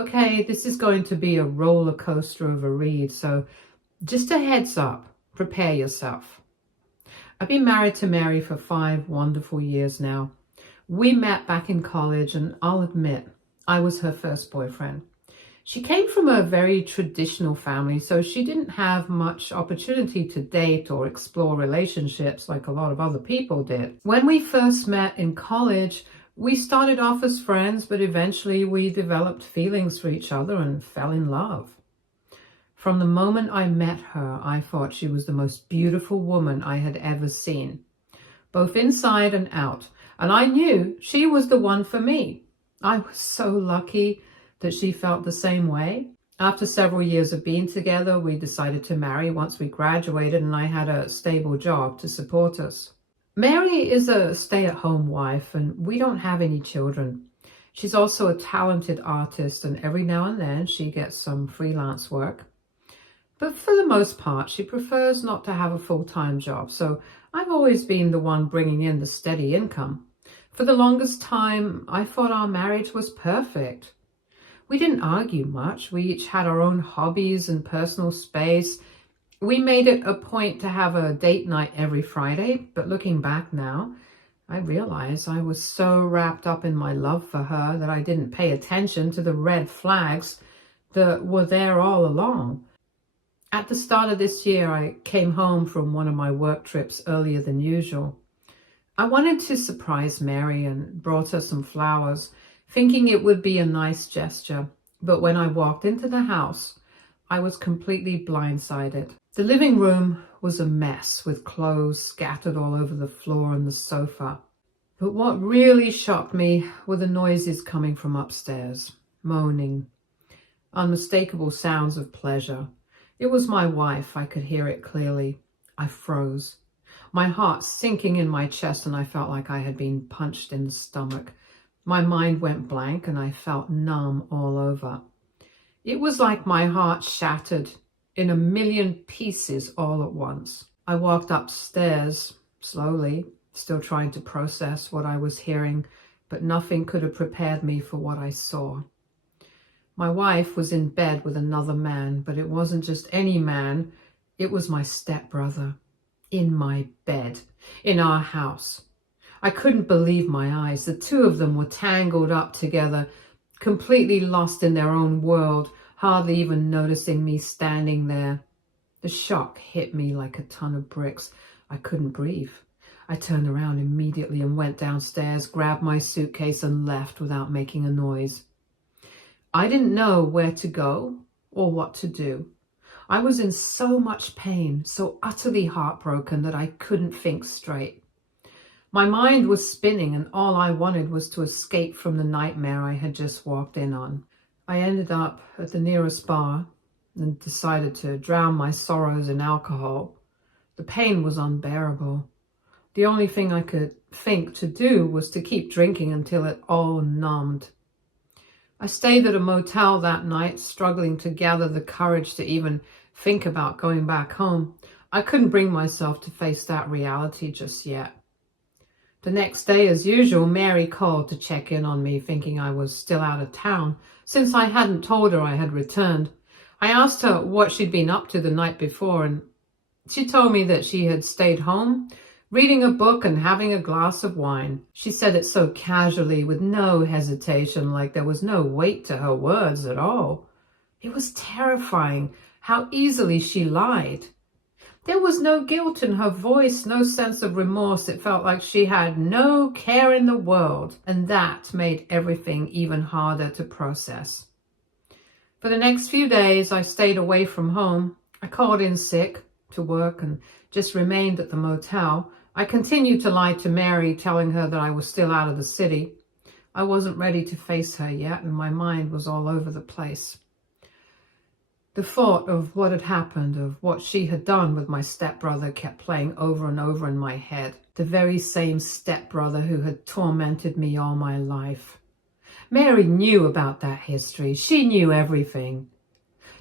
Okay, this is going to be a roller coaster of a read, so just a heads up, prepare yourself. I've been married to Mary for 5 wonderful years now. We met back in college, and I'll admit, I was her first boyfriend. She came from a very traditional family, so she didn't have much opportunity to date or explore relationships like a lot of other people did. When we first met in college, we started off as friends, but eventually we developed feelings for each other and fell in love. From the moment I met her, I thought she was the most beautiful woman I had ever seen, both inside and out, and I knew she was the one for me. I was so lucky that she felt the same way. After several years of being together, we decided to marry once we graduated and I had a stable job to support us. Mary is a stay-at-home wife and we don't have any children. She's also a talented artist and every now and then she gets some freelance work. But for the most part, she prefers not to have a full-time job, so I've always been the one bringing in the steady income. For the longest time, I thought our marriage was perfect. We didn't argue much. We each had our own hobbies and personal space. We made it a point to have a date night every Friday, but looking back now, I realize I was so wrapped up in my love for her that I didn't pay attention to the red flags that were there all along. At the start of this year, I came home from one of my work trips earlier than usual. I wanted to surprise Mary and brought her some flowers, thinking it would be a nice gesture. But when I walked into the house, I was completely blindsided. The living room was a mess with clothes scattered all over the floor and the sofa. But what really shocked me were the noises coming from upstairs, moaning, unmistakable sounds of pleasure. It was my wife. I could hear it clearly. I froze, my heart sinking in my chest, and I felt like I had been punched in the stomach. My mind went blank and I felt numb all over. It was like my heart shattered in a million pieces all at once. I walked upstairs slowly, still trying to process what I was hearing, but nothing could have prepared me for what I saw. My wife was in bed with another man, but it wasn't just any man. It was my stepbrother, in my bed, in our house. I couldn't believe my eyes. The two of them were tangled up together, completely lost in their own world, hardly even noticing me standing there. The shock hit me like a ton of bricks. I couldn't breathe. I turned around immediately and went downstairs, grabbed my suitcase and left without making a noise. I didn't know where to go or what to do. I was in so much pain, so utterly heartbroken that I couldn't think straight. My mind was spinning and all I wanted was to escape from the nightmare I had just walked in on. I ended up at the nearest bar and decided to drown my sorrows in alcohol. The pain was unbearable. The only thing I could think to do was to keep drinking until it all numbed. I stayed at a motel that night, struggling to gather the courage to even think about going back home. I couldn't bring myself to face that reality just yet. The next day, as usual, Mary called to check in on me, thinking I was still out of town, since I hadn't told her I had returned. I asked her what she'd been up to the night before, and she told me that she had stayed home, reading a book and having a glass of wine. She said it so casually, with no hesitation, like there was no weight to her words at all. It was terrifying how easily she lied. There was no guilt in her voice, no sense of remorse. It felt like she had no care in the world, and that made everything even harder to process. For the next few days, I stayed away from home. I called in sick to work and just remained at the motel. I continued to lie to Mary, telling her that I was still out of the city. I wasn't ready to face her yet, and my mind was all over the place. The thought of what had happened, of what she had done with my stepbrother, kept playing over and over in my head. The very same stepbrother who had tormented me all my life. Mary knew about that history. She knew everything.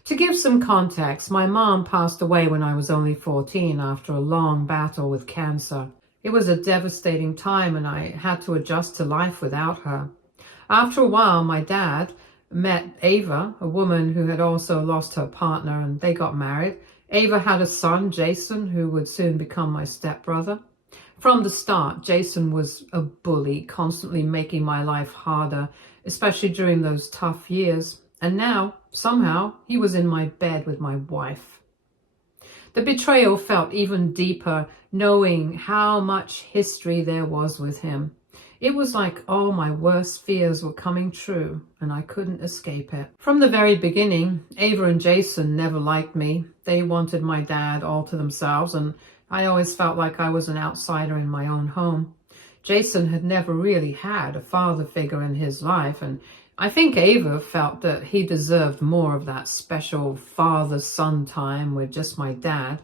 To give some context, my mom passed away when I was only 14 after a long battle with cancer. It was a devastating time and I had to adjust to life without her. After a while, my dad, met Ava, a woman who had also lost her partner, and they got married. Ava had a son, Jason, who would soon become my stepbrother. From the start, Jason was a bully, constantly making my life harder, especially during those tough years. And now, somehow, he was in my bed with my wife. The betrayal felt even deeper, knowing how much history there was with him. It was like all my worst fears were coming true, and I couldn't escape it. From the very beginning, Ava and Jason never liked me. They wanted my dad all to themselves, and I always felt like I was an outsider in my own home. Jason had never really had a father figure in his life, and I think Ava felt that he deserved more of that special father-son time with just my dad.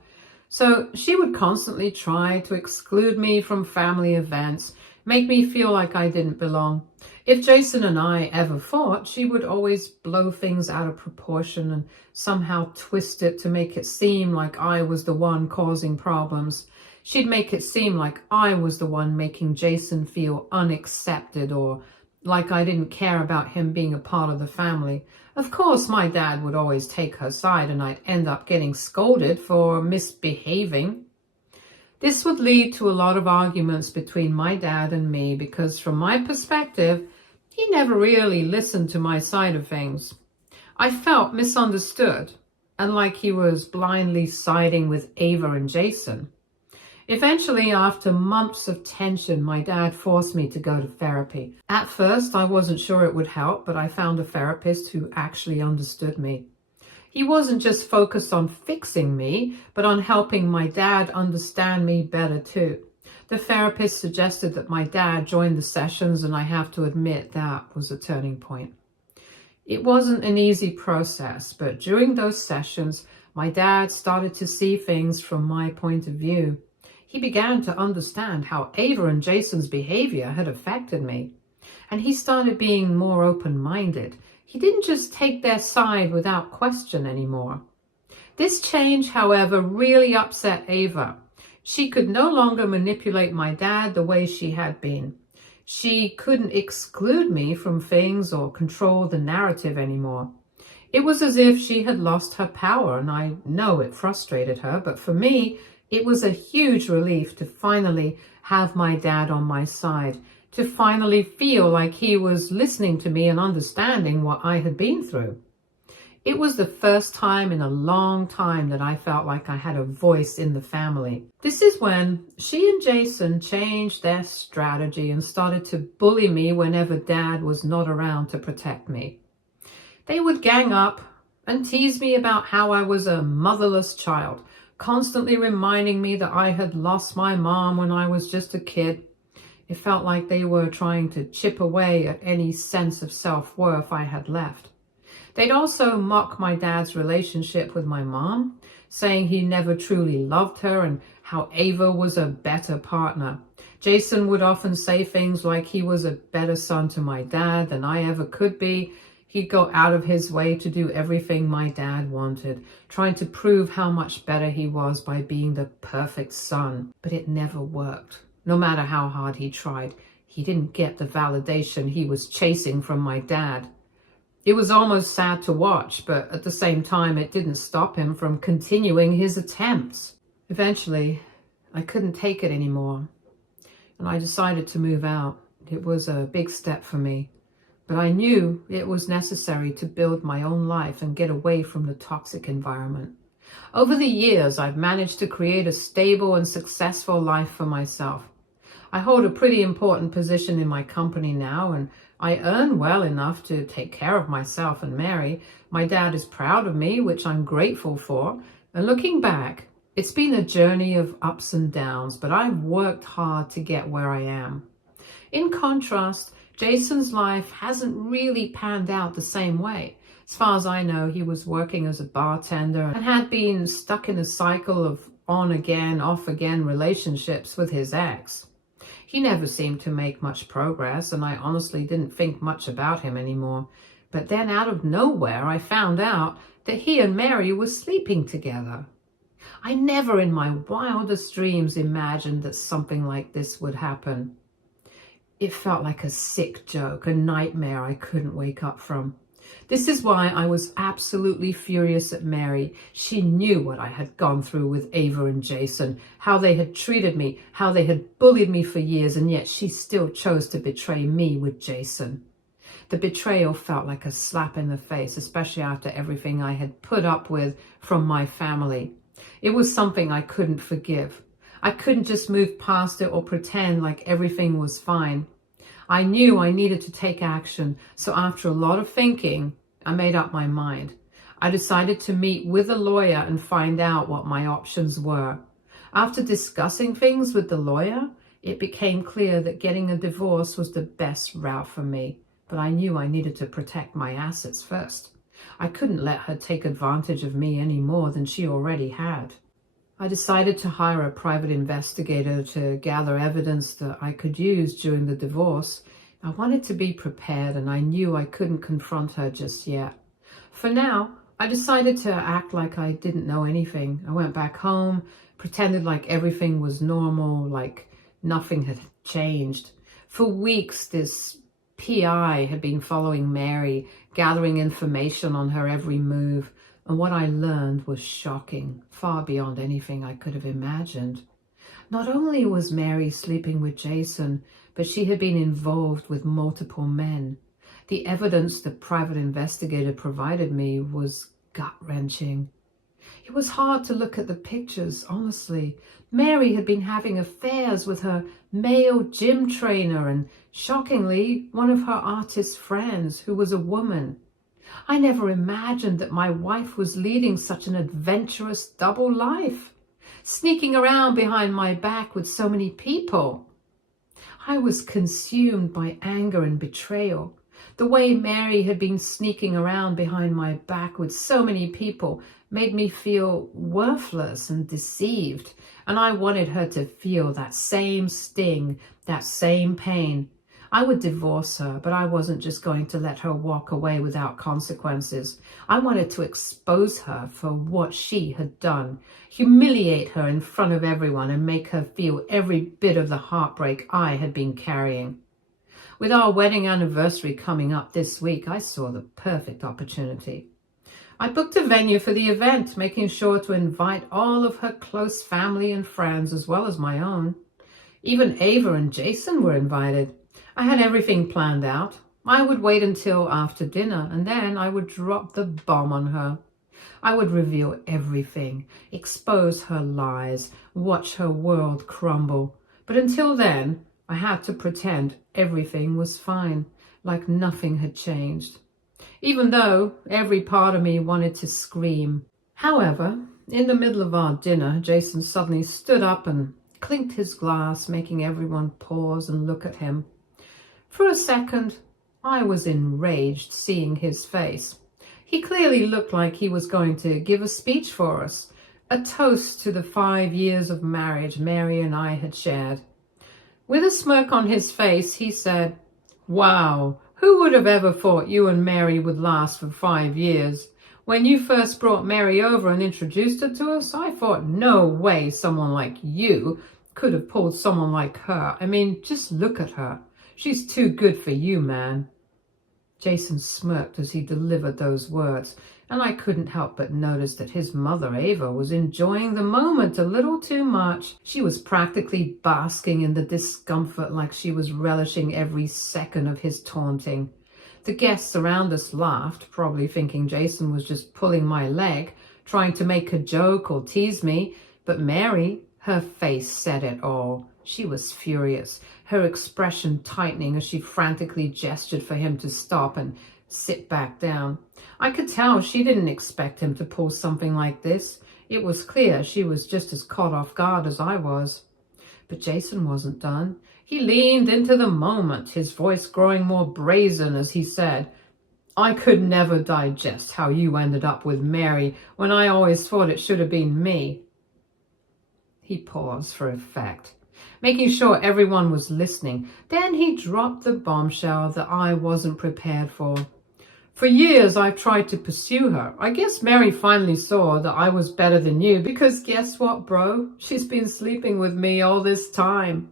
So she would constantly try to exclude me from family events, make me feel like I didn't belong. If Jason and I ever fought, she would always blow things out of proportion and somehow twist it to make it seem like I was the one causing problems. She'd make it seem like I was the one making Jason feel unaccepted or like I didn't care about him being a part of the family. Of course, my dad would always take her side and I'd end up getting scolded for misbehaving. This would lead to a lot of arguments between my dad and me because from my perspective, he never really listened to my side of things. I felt misunderstood and like he was blindly siding with Ava and Jason. Eventually, after months of tension, my dad forced me to go to therapy. At first, I wasn't sure it would help, but I found a therapist who actually understood me. He wasn't just focused on fixing me, but on helping my dad understand me better too. The therapist suggested that my dad join the sessions, and I have to admit that was a turning point. It wasn't an easy process, but during those sessions, my dad started to see things from my point of view. He began to understand how Ava and Jason's behavior had affected me, and he started being more open-minded. He didn't just take their side without question anymore. This change, however, really upset Ava. She could no longer manipulate my dad the way she had been. She couldn't exclude me from things or control the narrative anymore. It was as if she had lost her power, and I know it frustrated her, but for me, it was a huge relief to finally have my dad on my side, to finally feel like he was listening to me and understanding what I had been through. It was the first time in a long time that I felt like I had a voice in the family. This is when she and Jason changed their strategy and started to bully me whenever Dad was not around to protect me. They would gang up and tease me about how I was a motherless child, constantly reminding me that I had lost my mom when I was just a kid. It felt like they were trying to chip away at any sense of self-worth I had left. They'd also mock my dad's relationship with my mom, saying he never truly loved her and how Ava was a better partner. Jason would often say things like he was a better son to my dad than I ever could be. He'd go out of his way to do everything my dad wanted, trying to prove how much better he was by being the perfect son. But it never worked. No matter how hard he tried, he didn't get the validation he was chasing from my dad. It was almost sad to watch, but at the same time, it didn't stop him from continuing his attempts. Eventually, I couldn't take it anymore, and I decided to move out. It was a big step for me, but I knew it was necessary to build my own life and get away from the toxic environment. Over the years, I've managed to create a stable and successful life for myself. I hold a pretty important position in my company now, and I earn well enough to take care of myself and Mary. My dad is proud of me, which I'm grateful for. And looking back, it's been a journey of ups and downs, but I've worked hard to get where I am. In contrast, Jason's life hasn't really panned out the same way. As far as I know, he was working as a bartender and had been stuck in a cycle of on-again, off-again relationships with his ex. He never seemed to make much progress, and I honestly didn't think much about him anymore. But then out of nowhere, I found out that he and Mary were sleeping together. I never in my wildest dreams imagined that something like this would happen. It felt like a sick joke, a nightmare I couldn't wake up from. This is why I was absolutely furious at Mary. She knew what I had gone through with Ava and Jason, how they had treated me, how they had bullied me for years, and yet she still chose to betray me with Jason. The betrayal felt like a slap in the face, especially after everything I had put up with from my family. It was something I couldn't forgive. I couldn't just move past it or pretend like everything was fine. I knew I needed to take action, so after a lot of thinking, I made up my mind. I decided to meet with a lawyer and find out what my options were. After discussing things with the lawyer, it became clear that getting a divorce was the best route for me, but I knew I needed to protect my assets first. I couldn't let her take advantage of me any more than she already had. I decided to hire a private investigator to gather evidence that I could use during the divorce. I wanted to be prepared, and I knew I couldn't confront her just yet. For now, I decided to act like I didn't know anything. I went back home, pretended like everything was normal, like nothing had changed. For weeks, this PI had been following Mary, gathering information on her every move. And what I learned was shocking, far beyond anything I could have imagined. Not only was Mary sleeping with Jason, but she had been involved with multiple men. The evidence the private investigator provided me was gut-wrenching. It was hard to look at the pictures, honestly. Mary had been having affairs with her male gym trainer and, shockingly, one of her artist friends, who was a woman. I never imagined that my wife was leading such an adventurous double life, sneaking around behind my back with so many people. I was consumed by anger and betrayal. The way Mary had been sneaking around behind my back with so many people made me feel worthless and deceived, and I wanted her to feel that same sting, that same pain. I would divorce her, but I wasn't just going to let her walk away without consequences. I wanted to expose her for what she had done, humiliate her in front of everyone, and make her feel every bit of the heartbreak I had been carrying. With our wedding anniversary coming up this week, I saw the perfect opportunity. I booked a venue for the event, making sure to invite all of her close family and friends as well as my own. Even Ava and Jason were invited. I had everything planned out. I would wait until after dinner, and then I would drop the bomb on her. I would reveal everything, expose her lies, watch her world crumble. But until then, I had to pretend everything was fine, like nothing had changed. Even though every part of me wanted to scream. However, in the middle of our dinner, Jason suddenly stood up and clinked his glass, making everyone pause and look at him. For a second, I was enraged seeing his face. He clearly looked like he was going to give a speech for us, a toast to the 5 years of marriage Mary and I had shared. With a smirk on his face, he said, "Wow, who would have ever thought you and Mary would last for 5 years? When you first brought Mary over and introduced her to us, I thought no way someone like you could have pulled someone like her. I mean, just look at her. She's too good for you, man." Jason smirked as he delivered those words, and I couldn't help but notice that his mother, Ava, was enjoying the moment a little too much. She was practically basking in the discomfort, like she was relishing every second of his taunting. The guests around us laughed, probably thinking Jason was just pulling my leg, trying to make a joke or tease me, but Mary, her face said it all. She was furious, her expression tightening as she frantically gestured for him to stop and sit back down. I could tell she didn't expect him to pull something like this. It was clear she was just as caught off guard as I was. But Jason wasn't done. He leaned into the moment, his voice growing more brazen as he said, "I could never digest how you ended up with Mary when I always thought it should have been me." He paused for effect, making sure everyone was listening. Then he dropped the bombshell that I wasn't prepared for. "For years, I've tried to pursue her. I guess Mary finally saw that I was better than you, because guess what, bro? She's been sleeping with me all this time."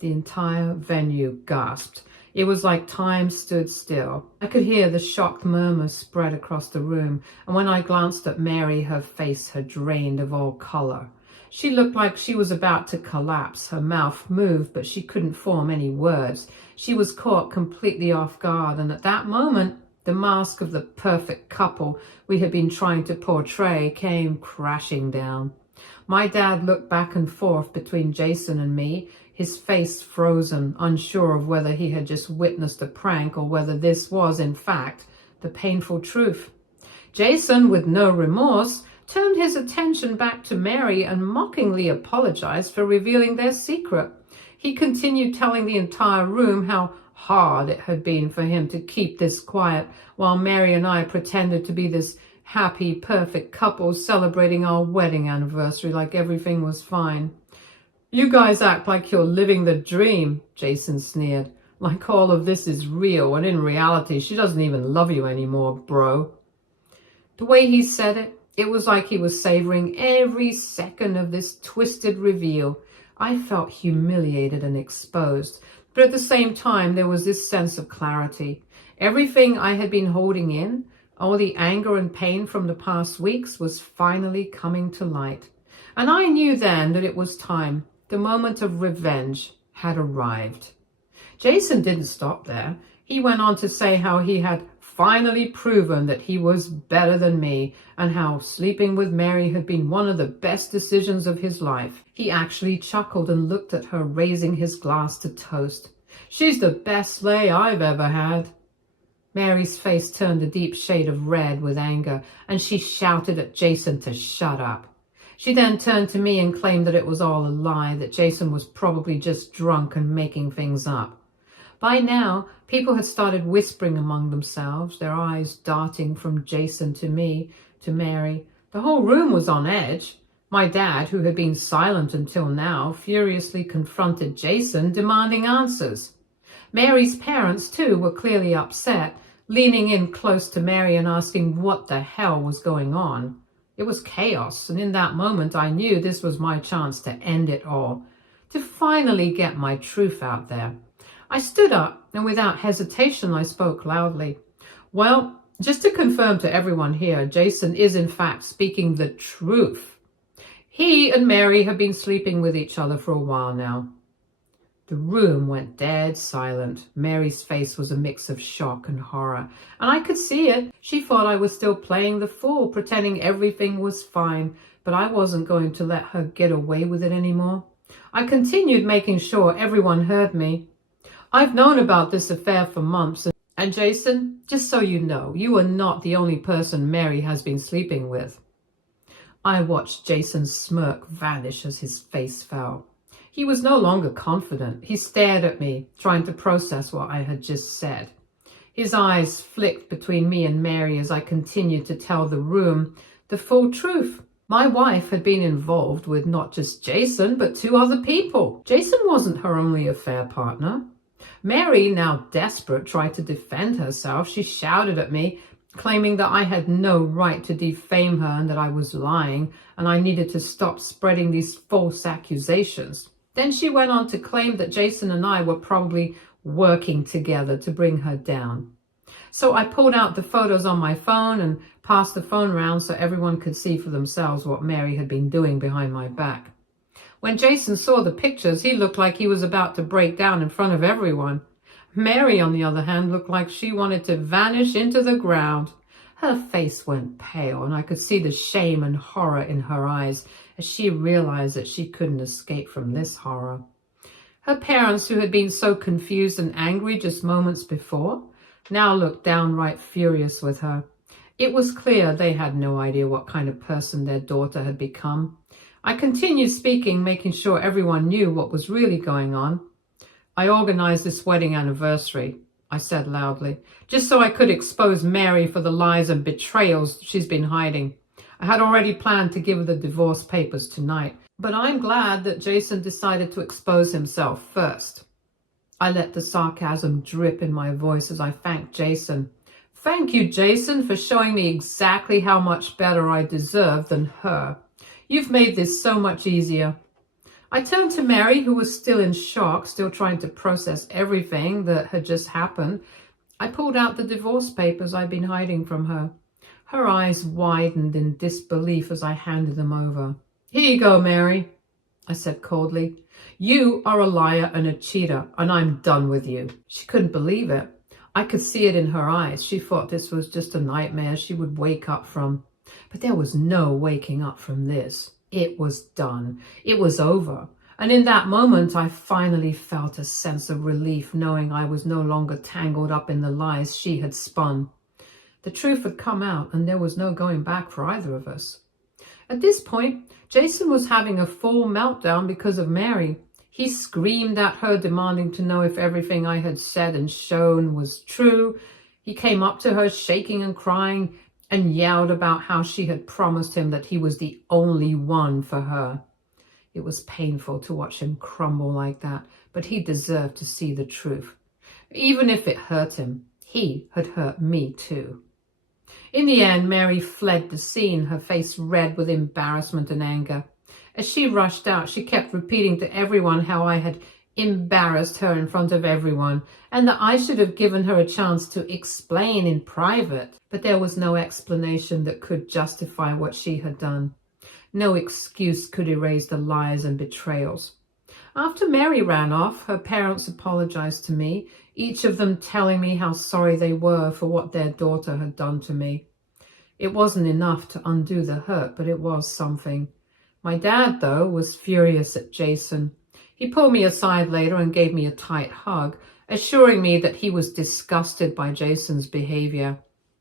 The entire venue gasped. It was like time stood still. I could hear the shocked murmurs spread across the room, and when I glanced at Mary, her face had drained of all color. She looked like she was about to collapse. Her mouth moved, but she couldn't form any words. She was caught completely off guard, and at that moment, the mask of the perfect couple we had been trying to portray came crashing down. My dad looked back and forth between Jason and me, his face frozen, unsure of whether he had just witnessed a prank or whether this was, in fact, the painful truth. Jason, with no remorse, turned his attention back to Mary and mockingly apologized for revealing their secret. He continued telling the entire room how hard it had been for him to keep this quiet, while Mary and I pretended to be this happy, perfect couple celebrating our wedding anniversary like everything was fine. "You guys act like you're living the dream," Jason sneered. "Like all of this is real, when in reality she doesn't even love you anymore, bro." The way he said it, it was like he was savoring every second of this twisted reveal. I felt humiliated and exposed, but at the same time there was this sense of clarity. Everything I had been holding in, all the anger and pain from the past weeks, was finally coming to light. And I knew then that it was time. The moment of revenge had arrived. Jason didn't stop there. He went on to say how he had finally proven that he was better than me, and how sleeping with Mary had been one of the best decisions of his life. He actually chuckled and looked at her, raising his glass to toast. "She's the best sleigh I've ever had." Mary's face turned a deep shade of red with anger, and she shouted at Jason to shut up. She then turned to me and claimed that it was all a lie, that Jason was probably just drunk and making things up. By now, people had started whispering among themselves, their eyes darting from Jason to me, to Mary. The whole room was on edge. My dad, who had been silent until now, furiously confronted Jason, demanding answers. Mary's parents, too, were clearly upset, leaning in close to Mary and asking what the hell was going on. It was chaos, and in that moment I knew this was my chance to end it all, to finally get my truth out there. I stood up, and without hesitation I spoke loudly. "Well, just to confirm to everyone here, Jason is in fact speaking the truth. He and Mary have been sleeping with each other for a while now." The room went dead silent. Mary's face was a mix of shock and horror, and I could see it. She thought I was still playing the fool, pretending everything was fine, but I wasn't going to let her get away with it anymore. I continued, making sure everyone heard me. "I've known about this affair for months, and Jason, just so you know, you are not the only person Mary has been sleeping with." I watched Jason's smirk vanish as his face fell. He was no longer confident. He stared at me, trying to process what I had just said. His eyes flicked between me and Mary as I continued to tell the room the full truth. My wife had been involved with not just Jason, but 2 other people. Jason wasn't her only affair partner. Mary, now desperate, tried to defend herself. She shouted at me, claiming that I had no right to defame her and that I was lying, and I needed to stop spreading these false accusations. Then she went on to claim that Jason and I were probably working together to bring her down. So I pulled out the photos on my phone and passed the phone around so everyone could see for themselves what Mary had been doing behind my back. When Jason saw the pictures, he looked like he was about to break down in front of everyone. Mary, on the other hand, looked like she wanted to vanish into the ground. Her face went pale, and I could see the shame and horror in her eyes as she realized that she couldn't escape from this horror. Her parents, who had been so confused and angry just moments before, now looked downright furious with her. It was clear they had no idea what kind of person their daughter had become. I continued speaking, making sure everyone knew what was really going on. "I organized this wedding anniversary," I said loudly, "just so I could expose Mary for the lies and betrayals she's been hiding. I had already planned to give her the divorce papers tonight, but I'm glad that Jason decided to expose himself first." I let the sarcasm drip in my voice as I thanked Jason. "Thank you, Jason, for showing me exactly how much better I deserve than her. You've made this so much easier." I turned to Mary, who was still in shock, still trying to process everything that had just happened. I pulled out the divorce papers I'd been hiding from her. Her eyes widened in disbelief as I handed them over. "Here you go, Mary," I said coldly. "You are a liar and a cheater, and I'm done with you." She couldn't believe it. I could see it in her eyes. She thought this was just a nightmare she would wake up from. But there was no waking up from this. It was done. It was over. And in that moment, I finally felt a sense of relief, knowing I was no longer tangled up in the lies she had spun. The truth had come out, and there was no going back for either of us. At this point, Jason was having a full meltdown because of Mary. He screamed at her, demanding to know if everything I had said and shown was true. He came up to her, shaking and crying, and yelled about how she had promised him that he was the only one for her. It was painful to watch him crumble like that, but he deserved to see the truth. Even if it hurt him, he had hurt me too. In the end, Mary fled the scene, her face red with embarrassment and anger. As she rushed out, she kept repeating to everyone how I had embarrassed her in front of everyone, and that I should have given her a chance to explain in private. But there was no explanation that could justify what she had done. No excuse could erase the lies and betrayals. After Mary ran off, her parents apologized to me, each of them telling me how sorry they were for what their daughter had done to me. It wasn't enough to undo the hurt, but it was something. My dad, though, was furious at Jason. He pulled me aside later and gave me a tight hug, assuring me that he was disgusted by Jason's behavior.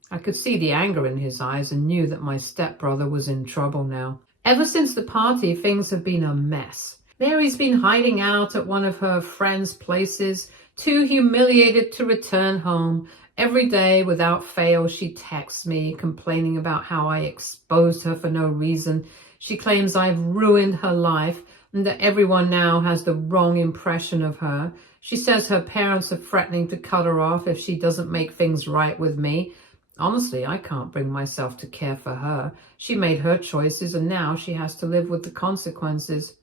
I could see the anger in his eyes and knew that my stepbrother was in trouble now. Ever since the party, things have been a mess. Mary's been hiding out at one of her friends' places, too humiliated to return home. Every day, without fail, she texts me, complaining about how I exposed her for no reason. She claims I've ruined her life and that everyone now has the wrong impression of her. She says her parents are threatening to cut her off if she doesn't make things right with me. Honestly, I can't bring myself to care for her. She made her choices and now she has to live with the consequences.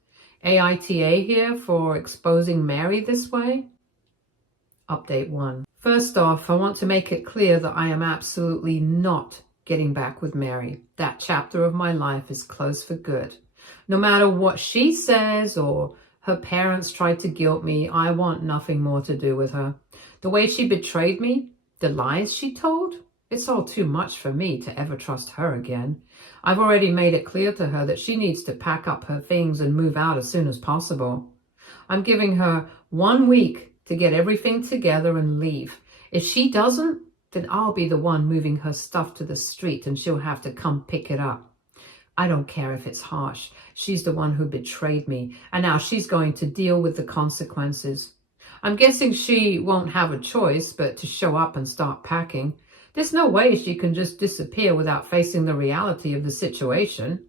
AITA here for exposing Mary this way? Update 1. First off, I want to make it clear that I am absolutely not getting back with Mary. That chapter of my life is closed for good. No matter what she says or her parents tried to guilt me, I want nothing more to do with her. The way she betrayed me, the lies she told, it's all too much for me to ever trust her again. I've already made it clear to her that she needs to pack up her things and move out as soon as possible. I'm giving her 1 week to get everything together and leave. If she doesn't, then I'll be the one moving her stuff to the street and she'll have to come pick it up. I don't care if it's harsh. She's the one who betrayed me, and now she's going to deal with the consequences. I'm guessing she won't have a choice but to show up and start packing. There's no way she can just disappear without facing the reality of the situation.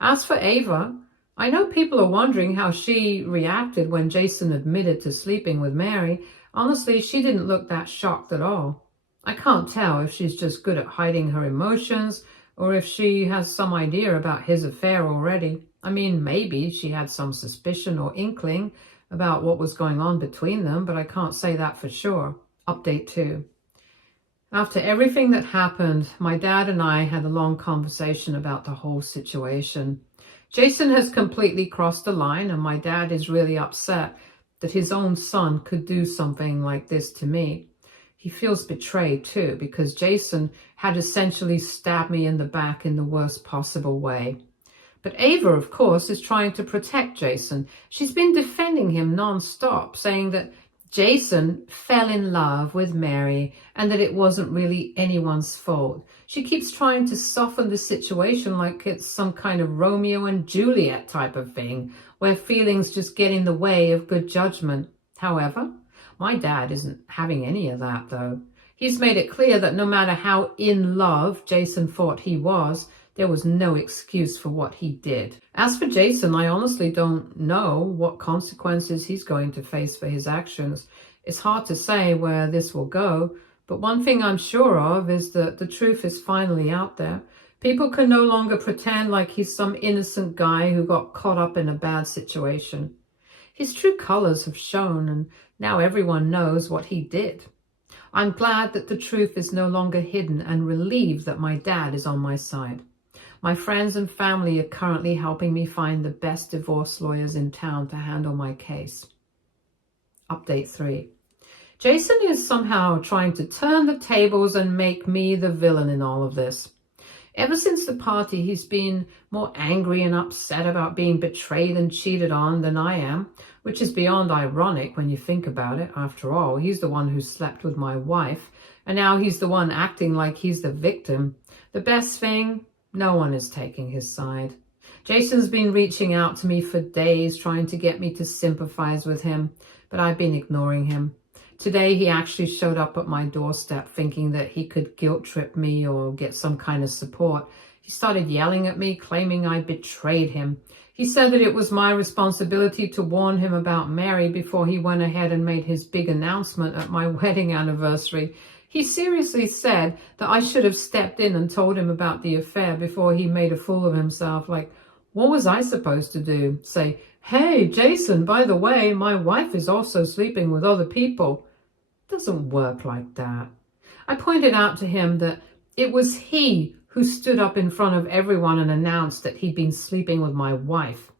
As for Ava, I know people are wondering how she reacted when Jason admitted to sleeping with Mary. Honestly, she didn't look that shocked at all. I can't tell if she's just good at hiding her emotions or if she has some idea about his affair already. I mean, maybe she had some suspicion or inkling about what was going on between them, but I can't say that for sure. Update 2. After everything that happened, my dad and I had a long conversation about the whole situation. Jason has completely crossed the line, and my dad is really upset that his own son could do something like this to me. He feels betrayed too, because Jason had essentially stabbed me in the back in the worst possible way. But Ava, of course, is trying to protect Jason. She's been defending him non-stop, saying that Jason fell in love with Mary and that it wasn't really anyone's fault. She keeps trying to soften the situation like it's some kind of Romeo and Juliet type of thing, where feelings just get in the way of good judgment. However, my dad isn't having any of that, though. He's made it clear that no matter how in love Jason thought he was, there was no excuse for what he did. As for Jason, I honestly don't know what consequences he's going to face for his actions. It's hard to say where this will go, but one thing I'm sure of is that the truth is finally out there. People can no longer pretend like he's some innocent guy who got caught up in a bad situation. His true colors have shown, and now everyone knows what he did. I'm glad that the truth is no longer hidden and relieved that my dad is on my side. My friends and family are currently helping me find the best divorce lawyers in town to handle my case. Update 3. Jason is somehow trying to turn the tables and make me the villain in all of this. Ever since the party, he's been more angry and upset about being betrayed and cheated on than I am, which is beyond ironic when you think about it. After all, he's the one who slept with my wife, and now he's the one acting like he's the victim. The best thing, no one is taking his side. Jason's been reaching out to me for days, trying to get me to sympathize with him, but I've been ignoring him. Today, he actually showed up at my doorstep thinking that he could guilt trip me or get some kind of support. He started yelling at me, claiming I betrayed him. He said that it was my responsibility to warn him about Mary before he went ahead and made his big announcement at my wedding anniversary. He seriously said that I should have stepped in and told him about the affair before he made a fool of himself. Like, what was I supposed to do? Say, hey, Jason, by the way, my wife is also sleeping with other people. It doesn't work like that. I pointed out to him that it was he who stood up in front of everyone and announced that he'd been sleeping with my wife.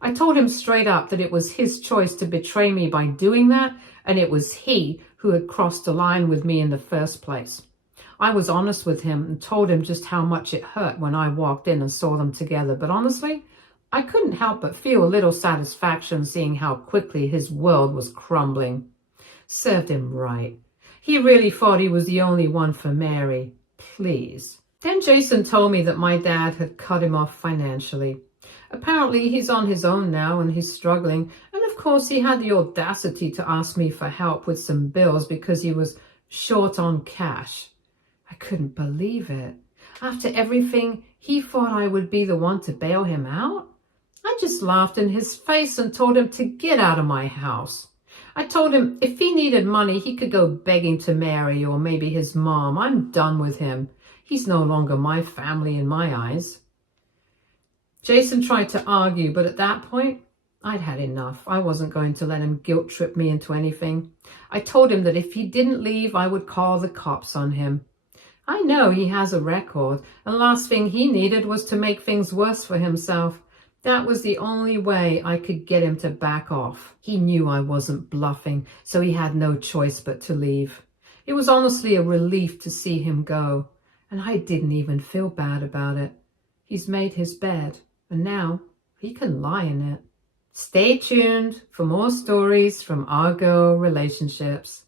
I told him straight up that it was his choice to betray me by doing that, and it was he who had crossed the line with me in the first place. I was honest with him and told him just how much it hurt when I walked in and saw them together, but honestly, I couldn't help but feel a little satisfaction seeing how quickly his world was crumbling. Served him right. He really thought he was the only one for Mary. Please. Then Jason told me that my dad had cut him off financially. Apparently he's on his own now and he's struggling, and of course he had the audacity to ask me for help with some bills because he was short on cash. I couldn't believe it. After everything, he thought I would be the one to bail him out? I just laughed in his face and told him to get out of my house. I told him if he needed money, he could go begging to Mary or maybe his mom. I'm done with him. He's no longer my family in my eyes. Jason tried to argue, but at that point, I'd had enough. I wasn't going to let him guilt trip me into anything. I told him that if he didn't leave, I would call the cops on him. I know he has a record, and the last thing he needed was to make things worse for himself. That was the only way I could get him to back off. He knew I wasn't bluffing, so he had no choice but to leave. It was honestly a relief to see him go, and I didn't even feel bad about it. He's made his bed, and now he can lie in it. Stay tuned for more stories from our girl relationships.